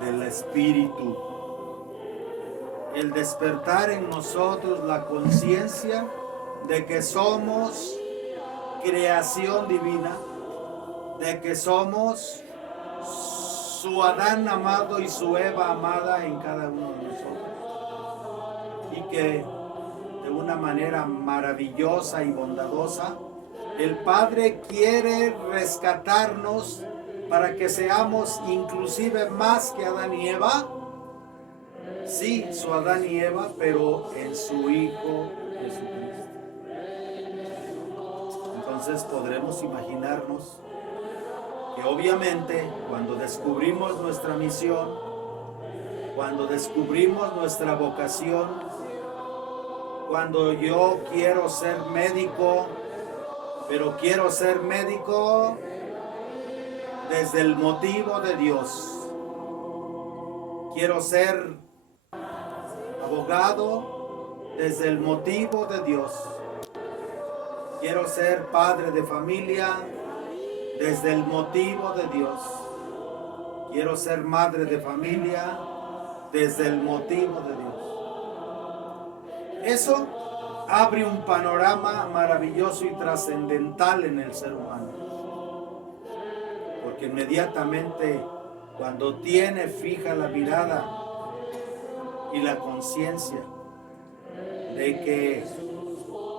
del Espíritu. El despertar en nosotros la conciencia de que somos creación divina, de que somos su Adán amado y su Eva amada en cada uno de nosotros. Y que de una manera maravillosa y bondadosa, el Padre quiere rescatarnos para que seamos inclusive más que Adán y Eva. Sí, su Adán y Eva, pero en su Hijo Jesucristo. Entonces podremos imaginarnos que obviamente cuando descubrimos nuestra misión, cuando descubrimos nuestra vocación, cuando yo quiero ser médico, pero quiero ser médico desde el motivo de Dios. Quiero ser abogado desde el motivo de Dios. Quiero ser padre de familia desde el motivo de Dios. Quiero ser madre de familia desde el motivo de Dios. Eso abre un panorama maravilloso y trascendental en el ser humano. Porque inmediatamente cuando tiene fija la mirada y la conciencia de que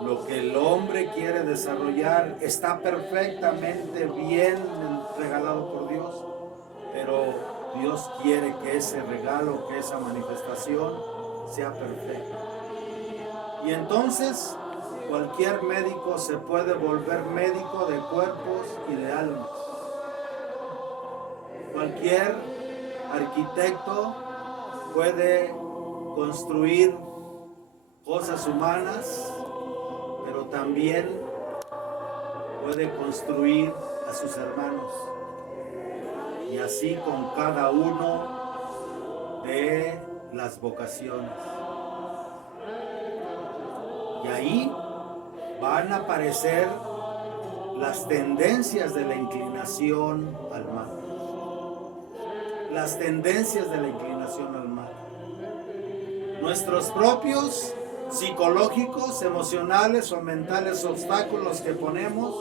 lo que el hombre quiere desarrollar está perfectamente bien regalado por Dios, pero Dios quiere que ese regalo, que esa manifestación sea perfecta. Y entonces cualquier médico se puede volver médico de cuerpos y de almas. Cualquier arquitecto puede construir cosas humanas, pero también puede construir a sus hermanos. Y así con cada uno de las vocaciones. Y ahí van a aparecer las tendencias de la inclinación al mal. Las tendencias de la inclinación al mal. Nuestros propios psicológicos, emocionales o mentales obstáculos que ponemos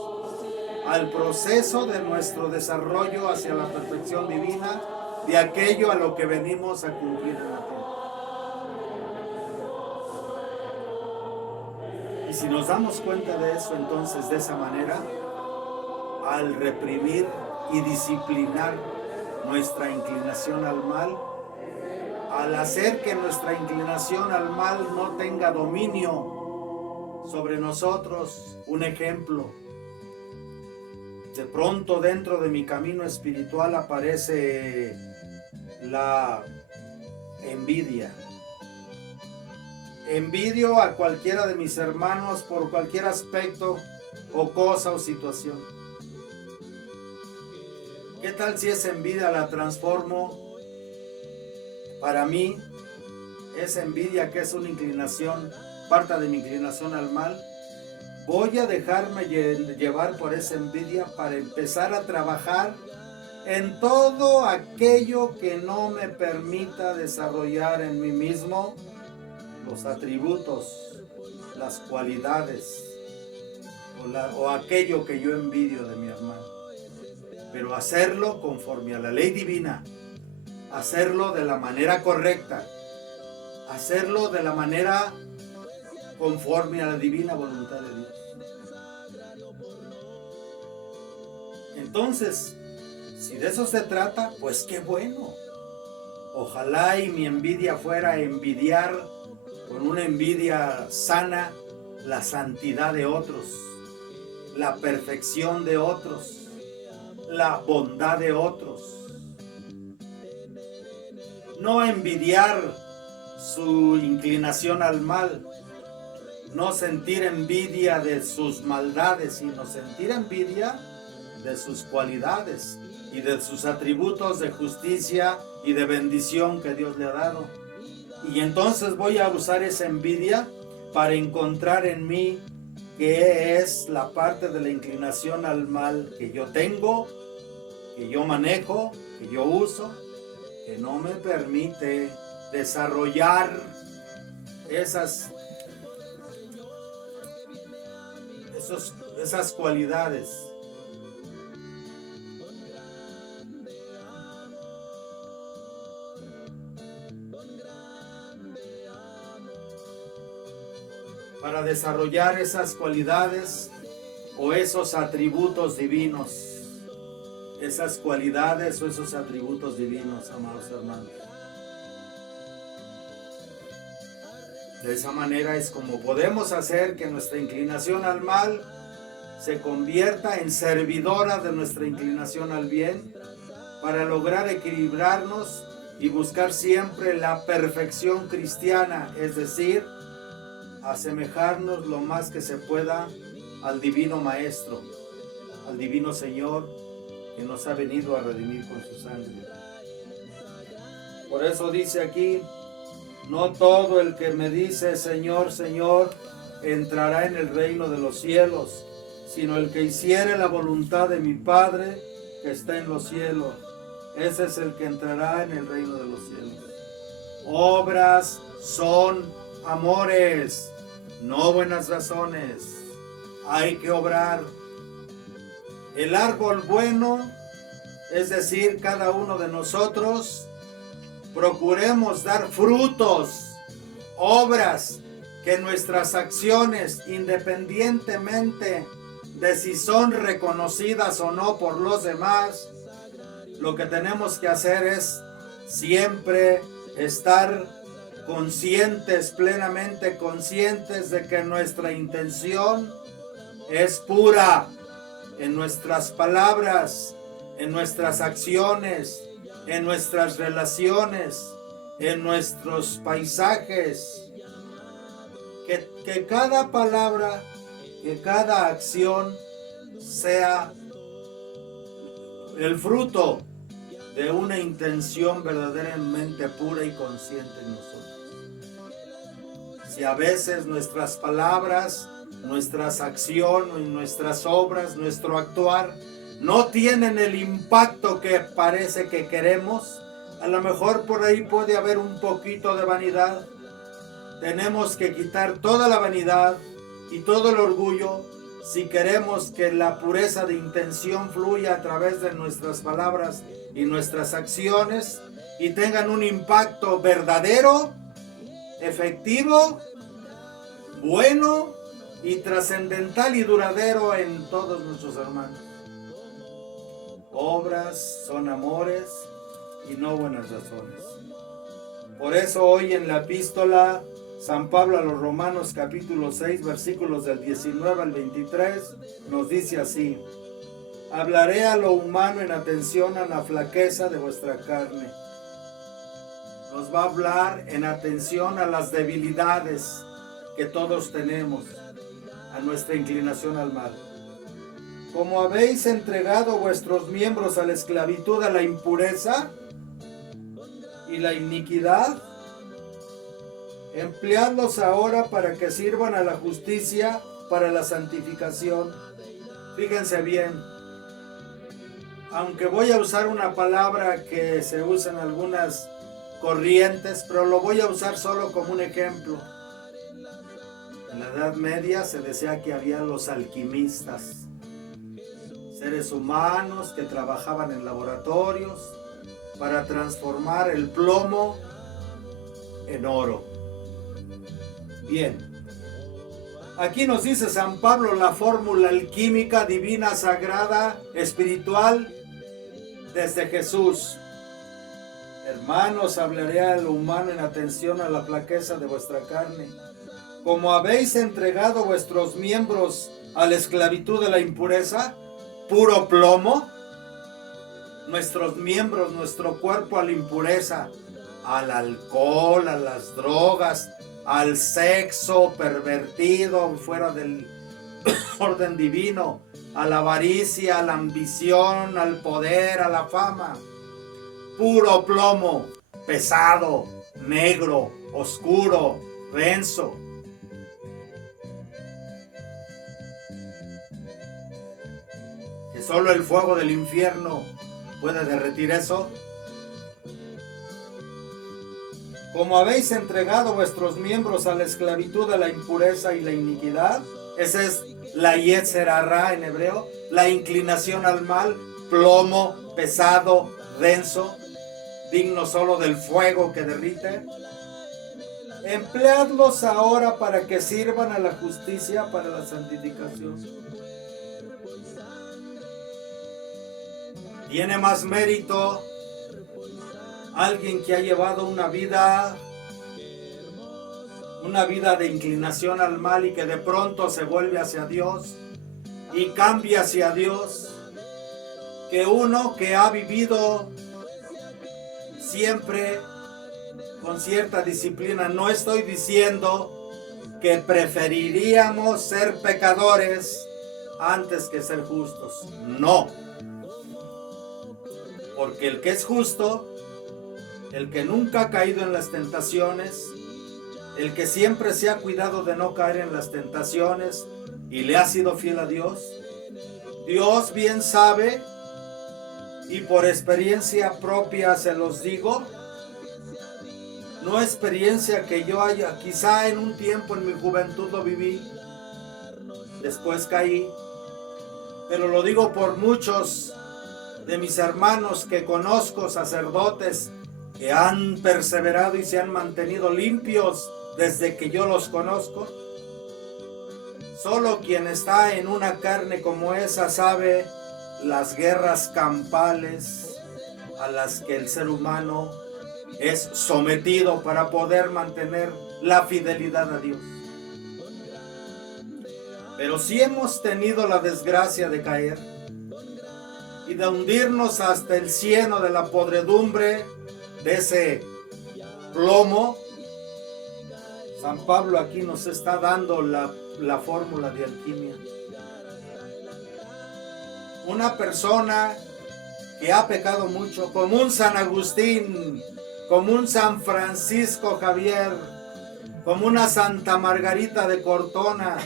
al proceso de nuestro desarrollo hacia la perfección divina, de aquello a lo que venimos a cumplir en la tierra. Y si nos damos cuenta de eso, entonces de esa manera, al reprimir y disciplinar nuestra inclinación al mal, al hacer que nuestra inclinación al mal no tenga dominio sobre nosotros, un ejemplo, de pronto dentro de mi camino espiritual aparece la envidia. Envidio a cualquiera de mis hermanos por cualquier aspecto o cosa o situación. ¿Qué tal si esa envidia la transformo para mí? Esa envidia que es una inclinación, parte de mi inclinación al mal, voy a dejarme llevar por esa envidia para empezar a trabajar en todo aquello que no me permita desarrollar en mí mismo los atributos, las cualidades o aquello que yo envidio de mi hermano. Pero hacerlo conforme a la ley divina, hacerlo de la manera correcta, hacerlo de la manera conforme a la divina voluntad de Dios. Entonces, si de eso se trata, pues qué bueno. Ojalá y mi envidia fuera envidiar con una envidia sana la santidad de otros, la perfección de otros, la bondad de otros. No envidiar su inclinación al mal, no sentir envidia de sus maldades, sino sentir envidia de sus cualidades y de sus atributos de justicia y de bendición que Dios le ha dado. Y entonces voy a usar esa envidia para encontrar en mí qué es la parte de la inclinación al mal que yo tengo, que yo manejo, que yo uso, que no me permite desarrollar esas cualidades. Para desarrollar esas cualidades o esos atributos divinos. Esas cualidades o esos atributos divinos, amados hermanos. De esa manera es como podemos hacer que nuestra inclinación al mal se convierta en servidora de nuestra inclinación al bien, para lograr equilibrarnos y buscar siempre la perfección cristiana, es decir, asemejarnos lo más que se pueda al divino Maestro, al divino Señor que nos ha venido a redimir con su sangre. Por eso dice aquí: no todo el que me dice Señor, Señor, entrará en el reino de los cielos, sino el que hiciere la voluntad de mi Padre que está en los cielos. Ese es el que entrará en el reino de los cielos. Obras son amores, no buenas razones. Hay que obrar. El árbol bueno, es decir, cada uno de nosotros, procuremos dar frutos, obras, que nuestras acciones, independientemente de si son reconocidas o no por los demás, lo que tenemos que hacer es siempre estar conscientes, plenamente conscientes de que nuestra intención es pura en nuestras palabras, en nuestras acciones, en nuestras relaciones, en nuestros paisajes. Que cada palabra, que cada acción sea el fruto de una intención verdaderamente pura y consciente en nosotros. Si a veces nuestras palabras, nuestras acciones, nuestras obras, nuestro actuar no tienen el impacto que parece que queremos, a lo mejor por ahí puede haber un poquito de vanidad. Tenemos que quitar toda la vanidad y todo el orgullo si queremos que la pureza de intención fluya a través de nuestras palabras y nuestras acciones y tengan un impacto verdadero, efectivo, bueno y trascendental y duradero en todos nuestros hermanos. Obras son amores y no buenas razones. Por eso hoy en la epístola San Pablo a los Romanos capítulo 6 versículos del 19 al 23 nos dice así: hablaré a lo humano en atención a la flaqueza de vuestra carne. Nos va a hablar en atención a las debilidades que todos tenemos, a nuestra inclinación al mal. Como habéis entregado vuestros miembros a la esclavitud, a la impureza y la iniquidad, empleadlos ahora para que sirvan a la justicia, para la santificación. Fíjense bien, aunque voy a usar una palabra que se usa en algunas corrientes, pero lo voy a usar solo como un ejemplo. En la Edad Media se decía que había los alquimistas, seres humanos que trabajaban en laboratorios para transformar el plomo en oro. Bien, aquí nos dice San Pablo la fórmula alquímica, divina, sagrada, espiritual, desde Jesús. Hermanos, hablaré a lo humano en atención a la flaqueza de vuestra carne. Como habéis entregado vuestros miembros a la esclavitud de la impureza, puro plomo, nuestros miembros, nuestro cuerpo a la impureza, al alcohol, a las drogas, al sexo pervertido fuera del orden divino, a la avaricia, a la ambición, al poder, a la fama. Puro plomo, pesado, negro, oscuro, denso. Que solo el fuego del infierno puede derretir eso. como habéis entregado vuestros miembros a la esclavitud de la impureza y la iniquidad, esa es la Yetzer Hará en hebreo, la inclinación al mal, plomo, pesado, denso, digno solo del fuego que derrite. Empleadlos ahora para que sirvan a la justicia, para la santificación. Tiene más mérito alguien que ha llevado una vida de inclinación al mal y que de pronto se vuelve hacia Dios y cambia hacia Dios, que uno que ha vivido siempre con cierta disciplina. No estoy diciendo que preferiríamos ser pecadores antes que ser justos. No. Porque el que es justo, el que nunca ha caído en las tentaciones, el que siempre se ha cuidado de no caer en las tentaciones y le ha sido fiel a Dios, Dios bien sabe, y por experiencia propia se los digo, no experiencia que yo haya, quizá en un tiempo en mi juventud lo viví, después caí, pero lo digo por muchos de mis hermanos que conozco, sacerdotes, que han perseverado y se han mantenido limpios desde que yo los conozco. Solo quien está en una carne como esa sabe las guerras campales a las que el ser humano es sometido para poder mantener la fidelidad a Dios. Pero si hemos tenido la desgracia de caer y de hundirnos hasta el cieno de la podredumbre de ese plomo, San Pablo aquí nos está dando la fórmula de alquimia. Una persona que ha pecado mucho, como un San Agustín, como un San Francisco Javier, como una Santa Margarita de Cortona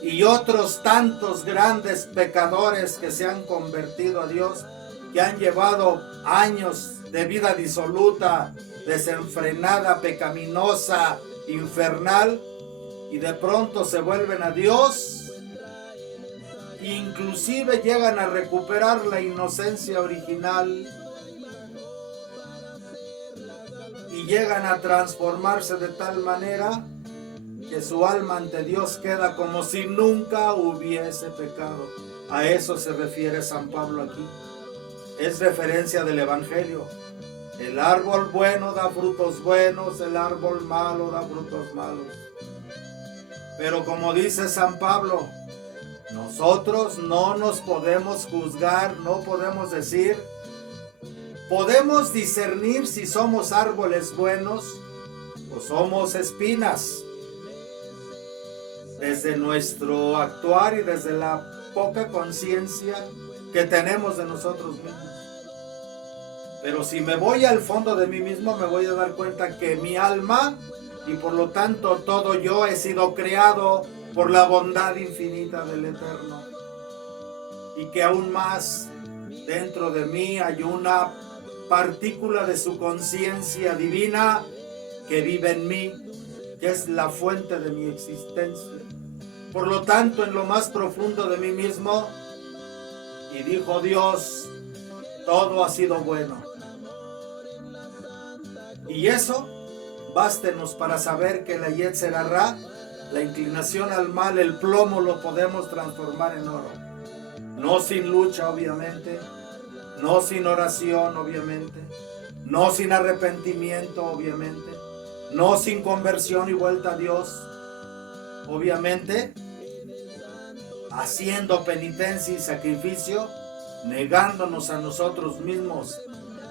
y otros tantos grandes pecadores que se han convertido a Dios, que han llevado años de vida disoluta, desenfrenada, pecaminosa, infernal, y de pronto se vuelven a Dios, inclusive llegan a recuperar la inocencia original y llegan a transformarse de tal manera que su alma ante Dios queda como si nunca hubiese pecado. A eso se refiere San Pablo aquí. Es referencia del Evangelio. El árbol bueno da frutos buenos, el árbol malo da frutos malos. Pero como dice San Pablo, nosotros no nos podemos juzgar, no podemos decir, podemos discernir si somos árboles buenos o somos espinas. Desde nuestro actuar y desde la poca conciencia que tenemos de nosotros mismos. Pero si me voy al fondo de mí mismo, me voy a dar cuenta que mi alma y por lo tanto todo yo he sido creado por la bondad infinita del Eterno. Y que aún más dentro de mí hay una partícula de su conciencia divina que vive en mí, que es la fuente de mi existencia. Por lo tanto, en lo más profundo de mí mismo, y dijo Dios, todo ha sido bueno. Y eso, bástenos para saber que la Yetzer Hará, la inclinación al mal, el plomo, lo podemos transformar en oro. No sin lucha, obviamente, no sin oración, obviamente, no sin arrepentimiento, obviamente, no sin conversión y vuelta a Dios, obviamente, haciendo penitencia y sacrificio, negándonos a nosotros mismos,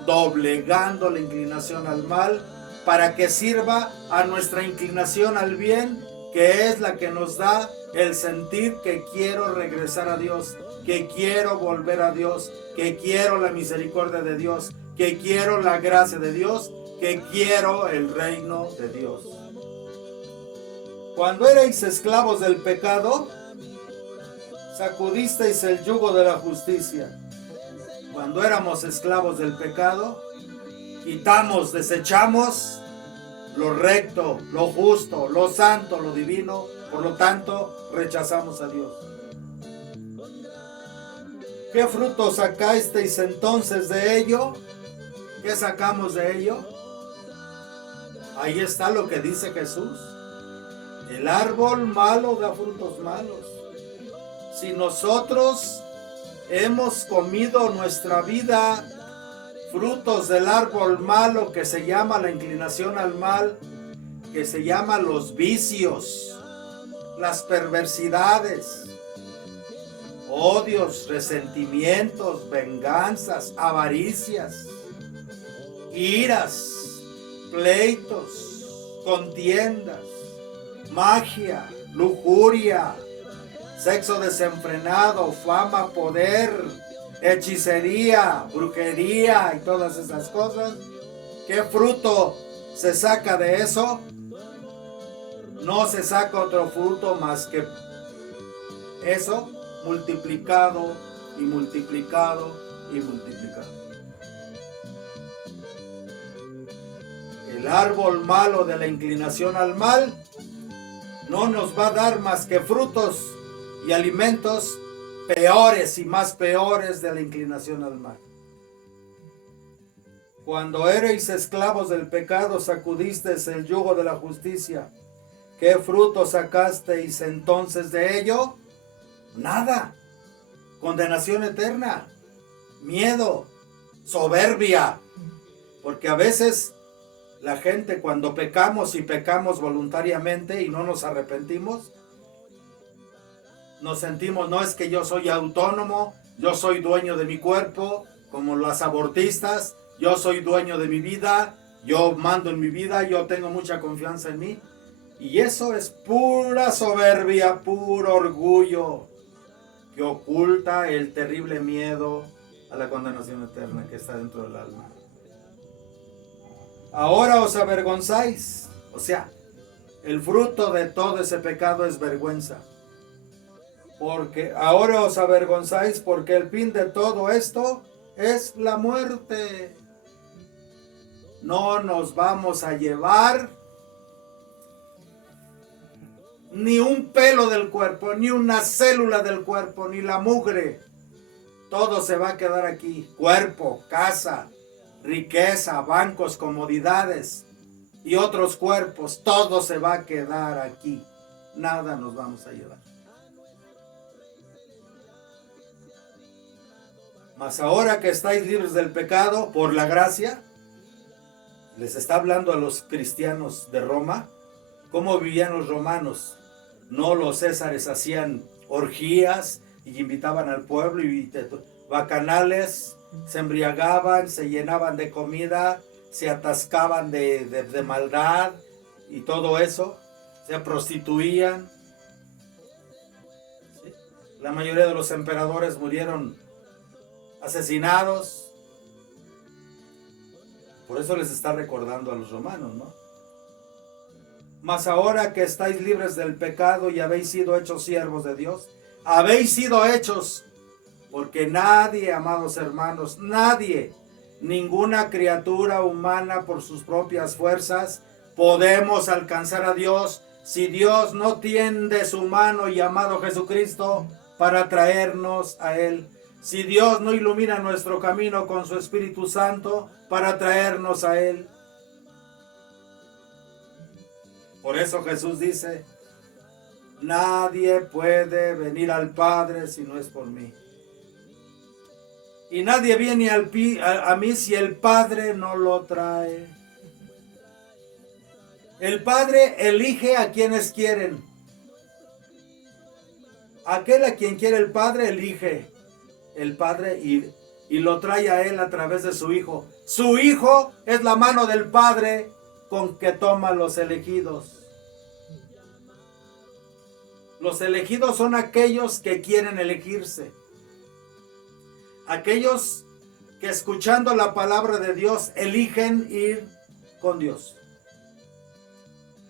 doblegando la inclinación al mal, para que sirva a nuestra inclinación al bien, que es la que nos da el sentir que quiero regresar a Dios, que quiero volver a Dios, que quiero la misericordia de Dios, que quiero la gracia de Dios, que quiero el reino de Dios. Cuando erais esclavos del pecado, sacudisteis el yugo de la justicia. Cuando éramos esclavos del pecado, quitamos, desechamos lo recto, lo justo, lo santo, lo divino. Por lo tanto, rechazamos a Dios. ¿Qué fruto sacasteis entonces de ello? ¿Qué sacamos de ello? Ahí está lo que dice Jesús. El árbol malo da frutos malos. Si nosotros hemos comido nuestra vida frutos del árbol malo que se llama la inclinación al mal, que se llama los vicios, las perversidades, odios, resentimientos, venganzas, avaricias, iras, pleitos, contiendas, magia, lujuria, sexo desenfrenado, fama, poder, hechicería, brujería y todas esas cosas. ¿Qué fruto se saca de eso? No se saca otro fruto más que eso, multiplicado y multiplicado y multiplicado. El árbol malo de la inclinación al mal no nos va a dar más que frutos y alimentos peores y más peores de la inclinación al mal. Cuando erais esclavos del pecado, sacudisteis el yugo de la justicia. ¿Qué fruto sacasteis entonces de ello? Nada. Condenación eterna, miedo, soberbia. Porque a veces la gente, cuando pecamos y pecamos voluntariamente y no nos arrepentimos, nos sentimos, no, es que yo soy autónomo, yo soy dueño de mi cuerpo, como las abortistas, yo soy dueño de mi vida, yo mando en mi vida, yo tengo mucha confianza en mí. Y eso es pura soberbia, puro orgullo, que oculta el terrible miedo a la condenación eterna que está dentro del alma. Ahora os avergonzáis, o sea, el fruto de todo ese pecado es vergüenza. Porque ahora os avergonzáis porque el fin de todo esto es la muerte. No nos vamos a llevar ni un pelo del cuerpo, ni una célula del cuerpo, ni la mugre. Todo se va a quedar aquí. Cuerpo, casa, riqueza, bancos, comodidades y otros cuerpos. Todo se va a quedar aquí. Nada nos vamos a llevar. Mas ahora que estáis libres del pecado por la gracia, les está hablando a los cristianos de Roma, cómo vivían los romanos. No, los césares hacían orgías y invitaban al pueblo y bacanales, se embriagaban, se llenaban de comida, se atascaban de maldad y todo eso, se prostituían. ¿Sí? La mayoría de los emperadores murieron asesinados. Por eso les está recordando a los romanos, ¿no? Mas ahora que estáis libres del pecado y habéis sido hechos siervos de Dios, habéis sido hechos, porque nadie, amados hermanos, nadie, ninguna criatura humana por sus propias fuerzas podemos alcanzar a Dios si Dios no tiende su mano llamado Jesucristo para traernos a Él. Si Dios no ilumina nuestro camino con su Espíritu Santo para traernos a Él. Por eso Jesús dice, nadie puede venir al Padre si no es por mí. Y nadie viene a mí si el Padre no lo trae. El Padre elige a quienes quieren. Aquel a quien quiere el Padre elige el Padre y lo trae a Él a través de su Hijo. Su Hijo es la mano del Padre con que toma los elegidos. Los elegidos son aquellos que quieren elegirse. Aquellos que escuchando la palabra de Dios eligen ir con Dios.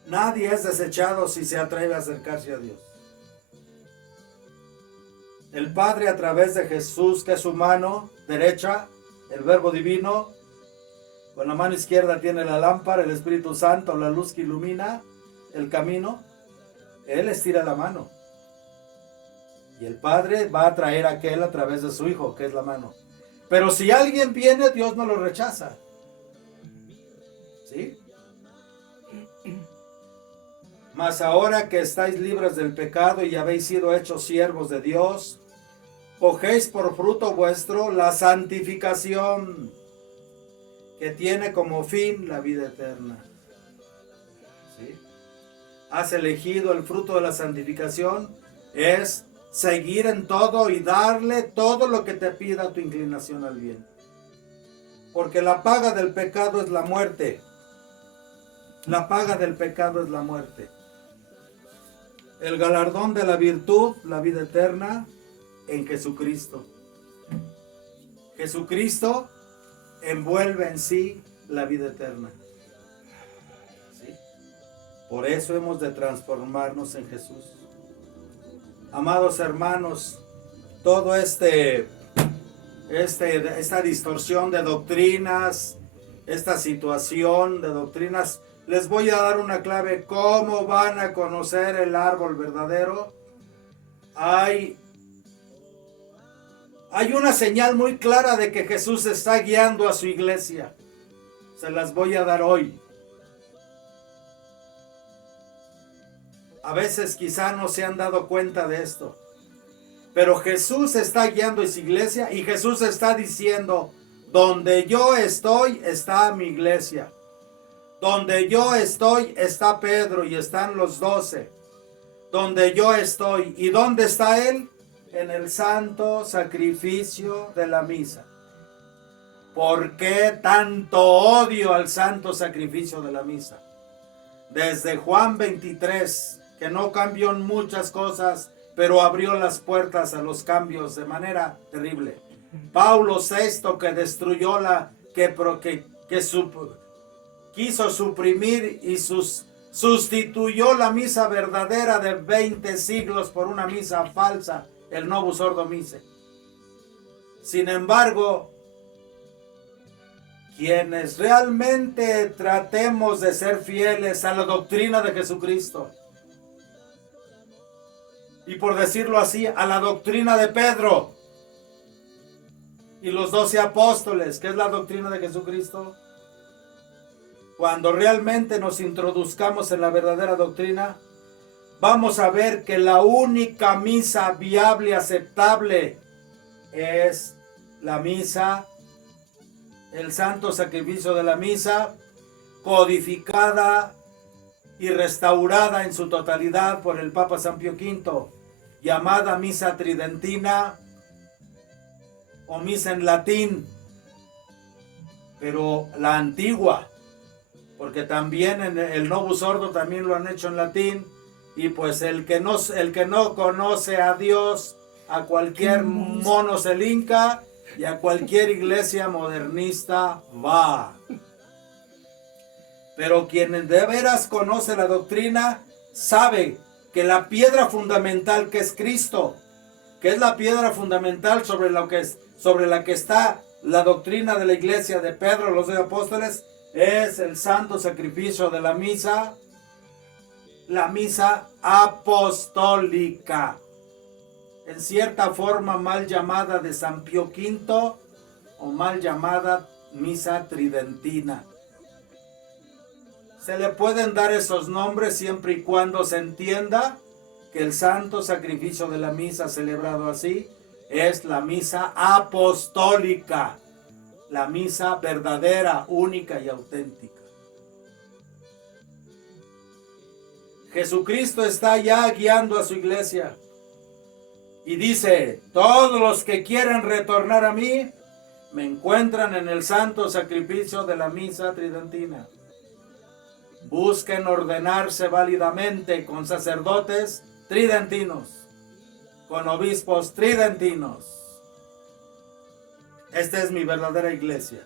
Nadie es desechado si se atreve a acercarse a Dios. El Padre a través de Jesús, que es su mano derecha, el Verbo divino, Con la mano izquierda tiene la lámpara, el Espíritu Santo, la luz que ilumina el camino. Él estira la mano. Y el Padre va a traer a aquel a través de su Hijo, que es la mano. Pero si alguien viene, Dios no lo rechaza. ¿Sí? Mas ahora que estáis libres del pecado y habéis sido hechos siervos de Dios, cogéis por fruto vuestro la santificación, que tiene como fin la vida eterna. ¿Sí? Has elegido el fruto de la santificación, es seguir en todo y darle todo lo que te pida tu inclinación al bien. Porque la paga del pecado es la muerte. La paga del pecado es la muerte. El galardón de la virtud, la vida eterna, en Jesucristo. Jesucristo envuelve en sí la vida eterna. ¿Sí? Por eso hemos de transformarnos en Jesús. Amados hermanos, todo esta distorsión de doctrinas, esta situación de doctrinas, les voy a dar una clave. ¿Cómo van a conocer el árbol verdadero? Hay una señal muy clara de que Jesús está guiando a su iglesia. Se las voy a dar hoy. A veces quizá no se han dado cuenta de esto. Pero Jesús está guiando a su iglesia y Jesús está diciendo, donde yo estoy, está mi iglesia. Donde yo estoy, está Pedro y están los 12. Donde yo estoy. ¿Y dónde está Él? En el santo sacrificio de la misa. ¿Por qué tanto odio al santo sacrificio de la misa? Desde Juan 23, que no cambió en muchas cosas, pero abrió las puertas a los cambios de manera terrible. Pablo VI, que destruyó quiso suprimir y sustituyó la misa verdadera de 20 siglos por una misa falsa, el Novus Ordo Missae. Sin embargo, quienes realmente tratemos de ser fieles a la doctrina de Jesucristo, y por decirlo así, a la doctrina de Pedro y los 12 apóstoles, que es la doctrina de Jesucristo, cuando realmente nos introduzcamos en la verdadera doctrina, vamos a ver que la única misa viable y aceptable es la misa, el santo sacrificio de la misa, codificada y restaurada en su totalidad por el Papa San Pío V, llamada misa tridentina o misa en latín, pero la antigua, porque también en el Novus Ordo también lo han hecho en latín, y pues el que no conoce a Dios, a cualquier mono se le hinca y a cualquier iglesia modernista va. Pero quien de veras conoce la doctrina sabe que la piedra fundamental, que es Cristo, que es la piedra fundamental sobre la que está la doctrina de la iglesia de Pedro, los 12 apóstoles, es el santo sacrificio de la misa apostólica, en cierta forma mal llamada de San Pío V o mal llamada misa tridentina. Se le pueden dar esos nombres siempre y cuando se entienda que el santo sacrificio de la misa celebrado así es la misa apostólica, la misa verdadera, única y auténtica. Jesucristo está ya guiando a su iglesia y dice, todos los que quieran retornar a mí, me encuentran en el santo sacrificio de la misa tridentina. Busquen ordenarse válidamente con sacerdotes tridentinos, con obispos tridentinos. Esta es mi verdadera iglesia.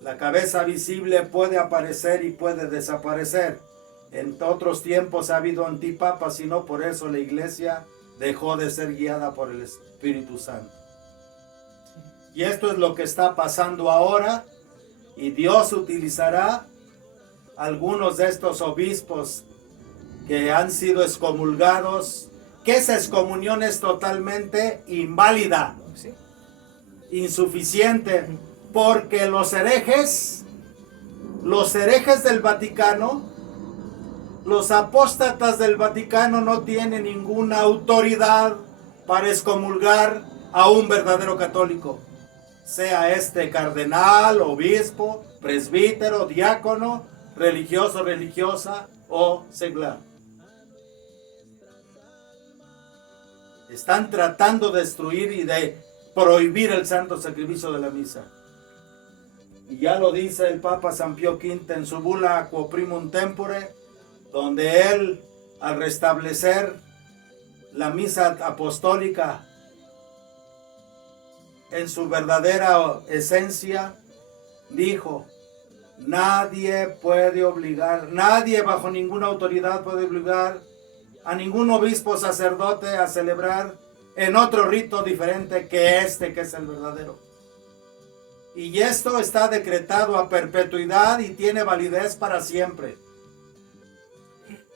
La cabeza visible puede aparecer y puede desaparecer. En otros tiempos ha habido antipapas y no por eso la iglesia dejó de ser guiada por el Espíritu Santo. Y esto es lo que está pasando ahora. Y Dios utilizará algunos de estos obispos que han sido excomulgados, que esa excomunión es totalmente inválida, Sí. insuficiente, porque los herejes del Vaticano, los apóstatas del Vaticano no tienen ninguna autoridad para excomulgar a un verdadero católico, sea este cardenal, obispo, presbítero, diácono, religioso, religiosa o seglar. Están tratando de destruir y de prohibir el santo sacrificio de la misa. Y ya lo dice el Papa San Pío V en su bula Quo Primum Tempore, donde él, al restablecer la misa apostólica en su verdadera esencia, dijo: nadie puede obligar, nadie bajo ninguna autoridad puede obligar a ningún obispo sacerdote a celebrar en otro rito diferente que este, que es el verdadero. Y esto está decretado a perpetuidad y tiene validez para siempre.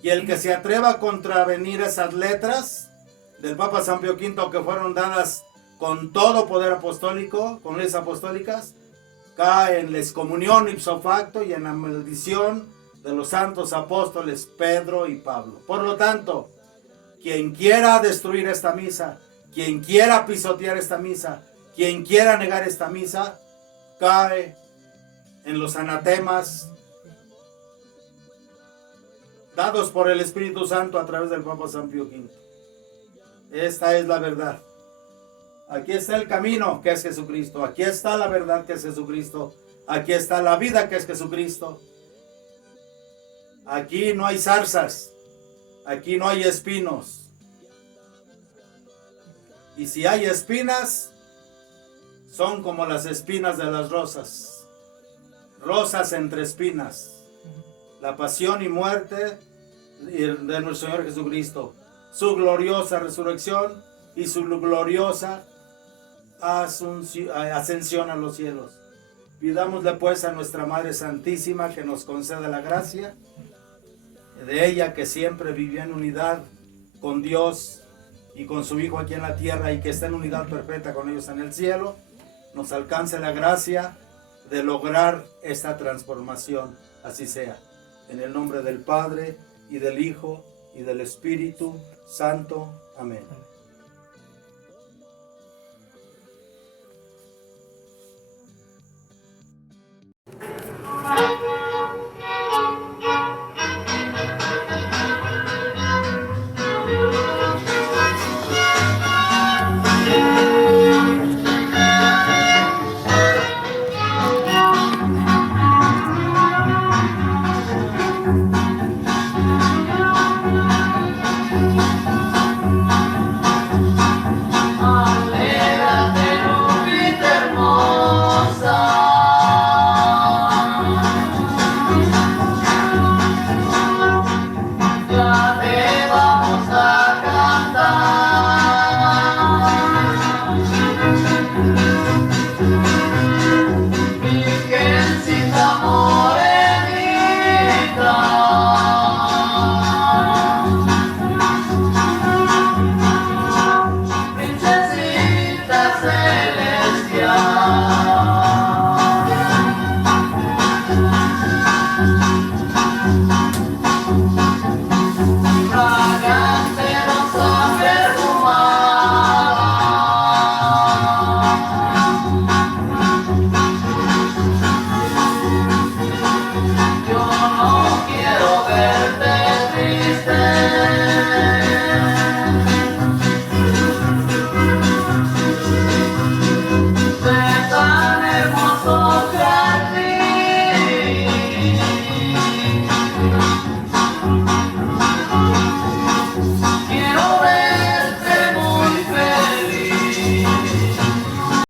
Y el que se atreva a contravenir esas letras del Papa San Pío V, que fueron dadas con todo poder apostólico, con leyes apostólicas, cae en la excomunión ipso facto y en la maldición de los santos apóstoles Pedro y Pablo. Por lo tanto, quien quiera destruir esta misa, quien quiera pisotear esta misa, quien quiera negar esta misa, cae en los anatemas dados por el Espíritu Santo a través del Papa San Pío V. Esta es la verdad. Aquí está el camino, que es Jesucristo. Aquí está la verdad, que es Jesucristo. Aquí está la vida, que es Jesucristo. Aquí no hay zarzas. Aquí no hay espinos. Y si hay espinas, son como las espinas de las rosas. Rosas entre espinas. La pasión y muerte de nuestro Señor Jesucristo. Su gloriosa resurrección y su gloriosa ascensión a los cielos. Pidámosle pues a nuestra Madre Santísima que nos conceda la gracia de ella, que siempre vivió en unidad con Dios y con su Hijo aquí en la tierra, y que está en unidad perfecta con ellos en el cielo, nos alcance la gracia de lograr esta transformación. Así sea. En el nombre del Padre, y del Hijo, y del Espíritu Santo. Amén.